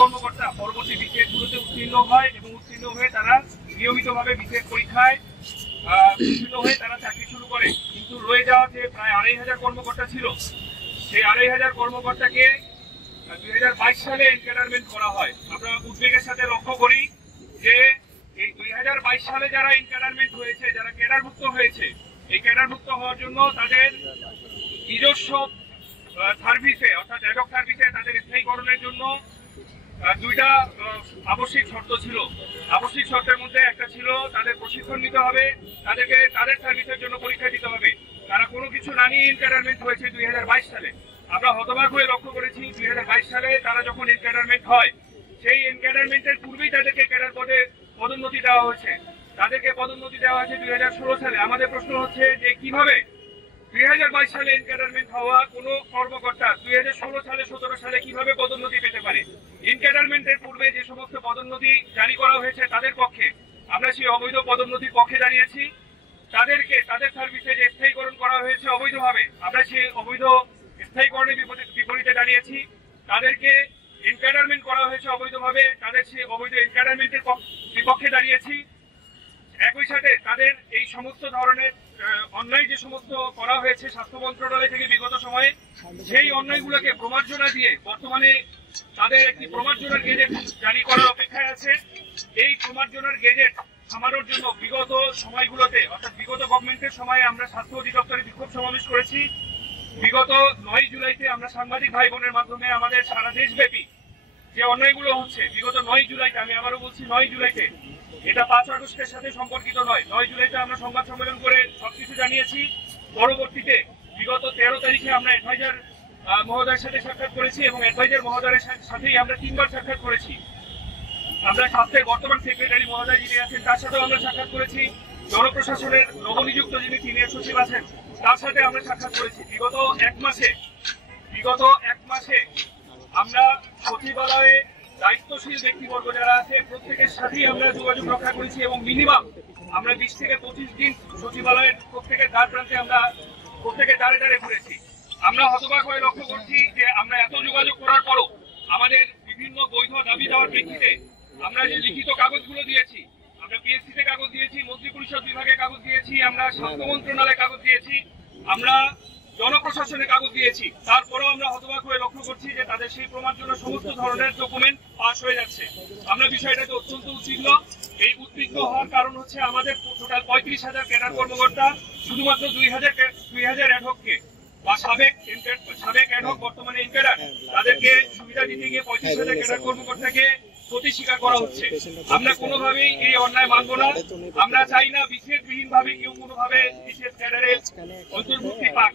কর্মকর্তা পরবর্তী বিসিএসগুলোতে উত্তীর্ণ হয় এবং উত্তীর্ণ হয়ে তারা নিয়মিতভাবে বিসিএস পরীক্ষায় উত্তীর্ণ হয়ে তারা চাকরি শুরু করে। কিন্তু রয়ে যাওয়া যে প্রায় 2500 কর্মকর্তা ছিল, সেই 2500 কর্মকর্তাকে 2022 সালে এনক্যাডারমেন্ট করা হয়। আমরা উদ্বেগের সাথে লক্ষ্য করি যে এই 2022 সালে যারা এনক্যাডারমেন্ট হয়েছে, যারা ক্যাডারভুক্ত হয়েছে, এই ক্যাডারভুক্ত হওয়ার জন্য তাদের নিজস্ব সার্ভিসে অর্থাৎ অ্যাডহক সার্ভিসে তাদের স্থায়ীকরণের জন্য দুইটা আবশ্যিক শর্ত ছিল। আবশ্যিক শর্তের মধ্যে একটা ছিল তাদের প্রশিক্ষণ নিতে হবে, তাদেরকে তাদের সার্ভিসের জন্য পরীক্ষা দিতে হবে। তারা কোনো কিছু না নিয়ে এনক্যাডারমেন্ট হয়েছে 2022 সালে। আমরা হতবাক হয়ে লক্ষ্য করেছি 2022 সালে তারা যখন এনক্যাডারমেন্ট হয়, সেই এনক্যাডারমেন্টের পূর্বেই তাদেরকে ক্যাডার পদে পদোন্নতি দেওয়া হয়েছে। তাদেরকে পদোন্নতি দেওয়া হয়েছে 2016 সালে। আমাদের প্রশ্ন হচ্ছে যে কিভাবে 2022 সালে এনক্যাডারমেন্ট হওয়া কোনো কর্মকর্তা 2016 সালে 17 সালে কিভাবে পদোন্নতি পেতে পারে? এনক্যাডারমেন্টের পূর্বে যে সমস্ত পদোন্নতি জারি করা হয়েছে তাদের পক্ষে আমরা সেই অবৈধ পদোন্নতির পক্ষে দাঁড়িয়েছি। তাদেরকে তাদের সার্ভিসে যে স্থায়ীকরণ করা হয়েছে অবৈধভাবে, আমরা সেই অবৈধ স্থায়ীকরণের বিপরীতে দাঁড়িয়েছি। তাদেরকে এনক্যাডারমেন্ট করা হয়েছে অবৈধভাবে, তাদের সেই অবৈধ এনক্যাডারমেন্টের বিপক্ষে দাঁড়িয়েছি। একই সাথে তাদের এই সমস্ত ধরনের অন্যায় যে সমস্ত করা হয়েছে স্বাস্থ্য মন্ত্রণালয় থেকে বিগত সময়ে, সেই অন্যায়গুলোকে প্রমার্জনা দিয়ে বর্তমানে তাদের একটি প্রমার্জনার গেজেট জারি করার অপেক্ষায় আছে। এই প্রমার্জনার গেজেট থামানোর জন্য বিগত সময়গুলোতে অর্থাৎ বিগত গভর্নমেন্টের সময়ে আমরা স্বাস্থ্য অধিদপ্তরে বিক্ষোভ সমাবেশ করেছি। বিগত 9 জুলাইতে আমরা সাংবাদিক ভাই বোনের মাধ্যমে আমাদের সারা দেশব্যাপী যে অন্যায়গুলো হচ্ছে, বিগত 9 জুলাইতে, আমি আবারও বলছি 9 জুলাইতে, এটা 5 আগস্টের সাথে সম্পর্কিত নয়, 9 জুলাইতে আমরা সংবাদ সম্মেলন করে সবকিছু জানিয়েছি। পরবর্তীতে বিগত 13 তারিখে আমরা অ্যাডভাইজার মহোদয়ের সাথে সাক্ষাৎ করেছি এবং অ্যাডভাইজার মহোদয়ের সাথেই আমরা 3 বার সাক্ষাৎ করেছি। আমরা স্বাস্থ্যের বর্তমান সেক্রেটারি মহোদয় যিনি আছেন তার সাথেও আমরা সাক্ষাৎ করেছি। জনপ্রশাসনের নবনিযুক্ত যিনি সিনিয়র সচিব আছেন তার সাথে আমরা সাক্ষাৎ করেছি। বিগত এক মাসে আমরা সচিবালয়ে দায়িত্বশীল ব্যক্তিবর্গ যারা আছে প্রত্যেকের সাথেই আমরা যোগাযোগ রক্ষা করেছি এবং মিনিমাম আমরা 20 থেকে 25 দিন সচিবালয়ের প্রত্যেকের দ্বার প্রান্তে আমরা প্রত্যেকের দ্বারে দ্বারে ঘুরেছি। আমরা হতবাক হয়ে লক্ষ্য করছি যে আমরা এত যোগাযোগ করার পরও আমাদের বিভিন্ন বৈধ দাবি দেওয়ার প্রেক্ষিতে আমরা যে লিখিত কাগজগুলো দিয়েছি, আমরা পিএসসিতে কাগজ দিয়েছি, মন্ত্রী পরিষদ বিভাগে কাগজ দিয়েছি, আমরা স্বাস্থ্য মন্ত্রণালয়ে কাগজ দিয়েছি, আমরা জনপ্রশাসনে কাগজ দিয়েছি, তারপরেও আমরা হতবাক হয়ে লক্ষ্য করছি যে তাদের সেই প্রমার্জনা সমস্ত ধরনের ডকুমেন্ট পাস হয়ে যাচ্ছে। আমরা বিষয়টাকে অত্যন্ত উদ্বিগ্ন। এই উদ্বিগ্ন হওয়ার কারণ হচ্ছে আমাদের টোটাল 35,000 ক্যাডার কর্মকর্তা শুধুমাত্র 2,000 অ্যাডহককে বা সাবেক অ্যাডহক বর্তমানে এনক্যাডার তাদেরকে সুবিধা দিতে গিয়ে 35,000 ক্যাডার কর্মকর্তাকে ক্ষতি স্বীকার করা হচ্ছে। আমরা কোনোভাবেই এই অন্যায় মানব না। আমরা চাই না বিসিএস বিহীন ভাবে কেউ কোনোভাবে বিসিএস ক্যাডারে অন্তর্ভুক্তি পাক।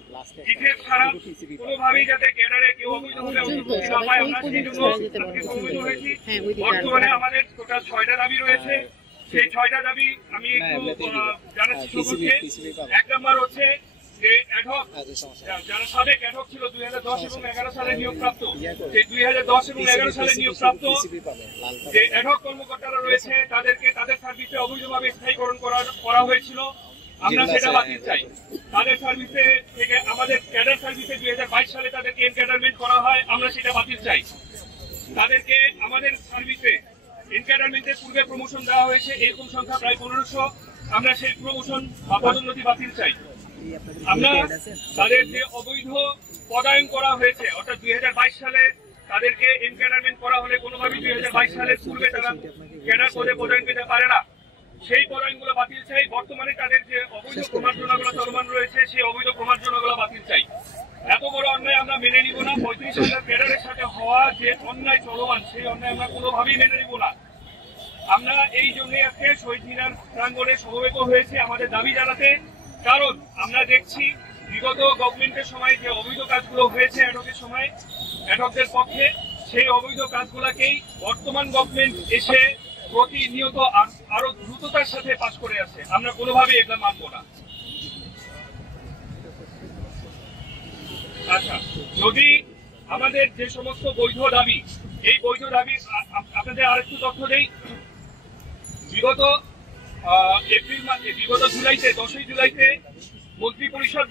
বিসিএস ছাড়া কোনোভাবেই যাতে ক্যাডারে কেউ অবৈধভাবে অন্তর্ভুক্তি না পায়, আমরা সেই জন্য আজকে সমবেত হয়েছি। বর্তমানে আমাদের টোটাল 6টা দাবি রয়েছে। সেই 6টা দাবি আমি একটু জানাচ্ছি সকলকে। 1 নম্বর হচ্ছে যে অ্যাডহক যারা সাবেক অ্যাডহক ছিল 2010 এবং 11 সালে নিয়োগপ্রাপ্ত, সেই 2010 এবং 11 সালে নিয়োগপ্রাপ্ত যে অ্যাডহক কর্মকর্তারা রয়েছে তাদেরকে তাদের সার্ভিসে অবৈধভাবে স্থায়ীকরণ করা হয়েছিল, আমরা সেটা বাতিল চাই। তাদের সার্ভিসে থেকে আমাদের ক্যাডার সার্ভিসে 2022 সালে তাদেরকে এনক্যাডারমেন্ট করা হয়, আমরা সেটা বাতিল চাই। তাদেরকে আমাদের সার্ভিসে এনক্যাডারমেন্টের পূর্বে প্রমোশন দেওয়া হয়েছে, এরকম সংখ্যা প্রায় 1500, আমরা সেই প্রমোশন বা পদোন্নতি বাতিল চাই। আমরা তাদের যে অবৈধ পদায়ন করা হয়েছে অর্থাৎ 2022 সালে তাদেরকে এনক্যাডারমেন্ট করা হলে কোনোভাবেই 2022 সালের পূর্বে তারা ক্যাডার পদে পদায়ন পেতে পারে না, সেই পদায়নগুলো বাতিল চাই। বর্তমানে তাদের যে অবৈধ প্রমার্জনাগুলো চলমান রয়েছে সেই অবৈধ প্রমার্জনাগুলো বাতিল চাই। এত বড় অন্যায় আমরা মেনে নিব না। 35,000 ক্যাডারের সাথে হওয়া যে অন্যায় চলমান সেই অন্যায় আমরা কোনোভাবেই মেনে নিব না। আমরা এই জন্যই আজকে শহীদ মিনার প্রাঙ্গণে সমবেত হয়েছে আমাদের দাবি জানাতে। কারণ আমরা দেখছি বিগত গভর্নমেন্টের সময় যে অবৈধ কাজগুলো হয়েছে অ্যাডহকের সময় অ্যাডহকদের পক্ষে, সেই অবৈধ কাজগুলোকেই বর্তমান গভর্নমেন্ট এসে প্রতিনিয়ত আরো দ্রুততার সাথে পাস করে আছে। আমরা কোনোভাবেই এগুলো মানব না। আচ্ছা, যদি আমাদের যে সমস্ত বৈধ দাবি, এই বৈধ দাবি আপনাদের আরেকটু তথ্য দেই। বিগত এপ্রিল মাসে, বিগত জুলাইতে, 10ই জুলাইতে মন্ত্রী পরিষদ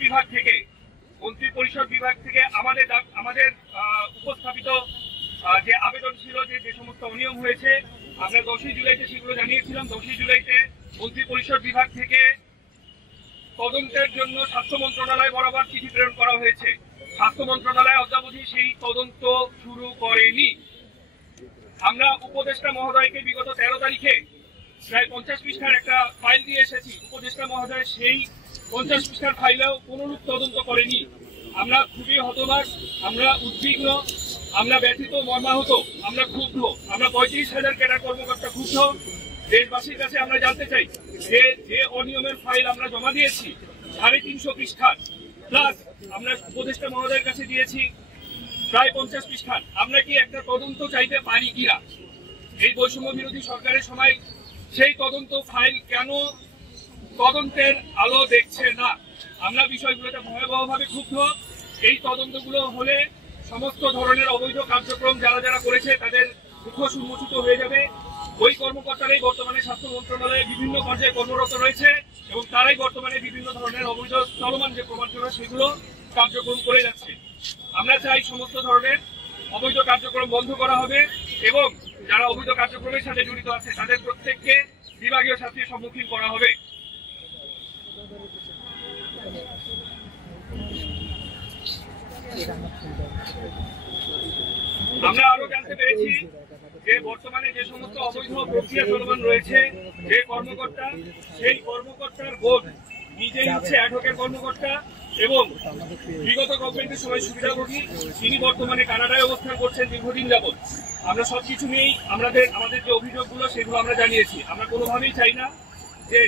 বিভাগ থেকে আমাদের উপস্থাপিত যে আবেদন ছিল যে অনিয়ম হয়েছে আমরা 10ই জুলাইতে সেগুলো জানিয়েছিলাম। 10ই জুলাইতে মন্ত্রী পরিষদ বিভাগ থেকে তদন্তের জন্য স্বাস্থ্য মন্ত্রণালয় বরাবর চিঠি প্রেরণ করা হয়েছে। স্বাস্থ্য মন্ত্রণালয় অদ্যাবধি সেই তদন্ত শুরু করেনি। আমরা উপদেষ্টা মহোদয়কে বিগত 13 তারিখে প্রায় 50 পৃষ্ঠার একটা ফাইল দিয়ে এসেছি। উপদেষ্টা মহোদয় সেই 50 পৃষ্ঠার ফাইলেও কোনরূপ তদন্ত করেনি। আমরা খুবই হতবাক, আমরা উদ্বিগ্ন, আমরা ব্যথিত, মর্মাহত, আমরা ক্ষুব্ধ। আমরা 35,000 ক্যাডার কর্মকর্তা ক্ষুব্ধ। দেশবাসীর কাছে আমরা জানতে চাই যে অনিয়মের ফাইল আমরা জমা দিয়েছি 350 পৃষ্ঠার, প্লাস আমরা উপদেষ্টা মহোদয়ের কাছে দিয়েছি প্রায় 50 পৃষ্ঠার, আমরা কি একটা তদন্ত চাইতে পারি কিনা? এই বৈষম্য বিরোধী সরকারের সময় সেই তদন্ত ফাইল কেন তদন্তের আলো দেখছে না? আমরা বিষয়গুলোতে ভয়াবহভাবে ক্ষুব্ধ। এই তদন্তগুলো হলে সমস্ত ধরনের অবৈধ কার্যক্রম যারা যারা করেছে তাদের মুখোশ উন্মোচিত হয়ে যাবে। ওই কর্মকর্তারাই বর্তমানে স্বাস্থ্য মন্ত্রণালয়ে বিভিন্ন পর্যায়ে কর্মরত রয়েছে এবং তারাই বর্তমানে বিভিন্ন ধরনের অবৈধ চলমান যে প্রমাণপত্র সেগুলো কার্যক্রম করে যাচ্ছে। আমরা চাই সমস্ত ধরনের অবৈধ কার্যক্রম বন্ধ করা হবে এবং যারা অবৈধ কার্যক্রমের সাথে জড়িত আছে তাদের প্রত্যেককে বিভাগীয় শাস্তির সম্মুখীন করা হবে। আমরা আরো জানতে পেরেছি যে বর্তমানে যে সমস্ত অবৈধ প্রক্রিয়া চলমান রয়েছে, যে কর্মকর্তা, সেই কর্মকর্তার বোর্ড নিজেই হচ্ছে অ্যাডভোকেট কর্মকর্তা এবং বিগত গভর্নমেন্টের সময় সুবিধাভোগী। তিনি বর্তমানে কানাডায় অবস্থান করছেন দীর্ঘদিন যাবৎ। আমরা সবকিছু নিয়েই আমাদের যে অভিযোগগুলো সেগুলো আমরা জানিয়েছি। আমরা কোনোভাবেই চাই না যে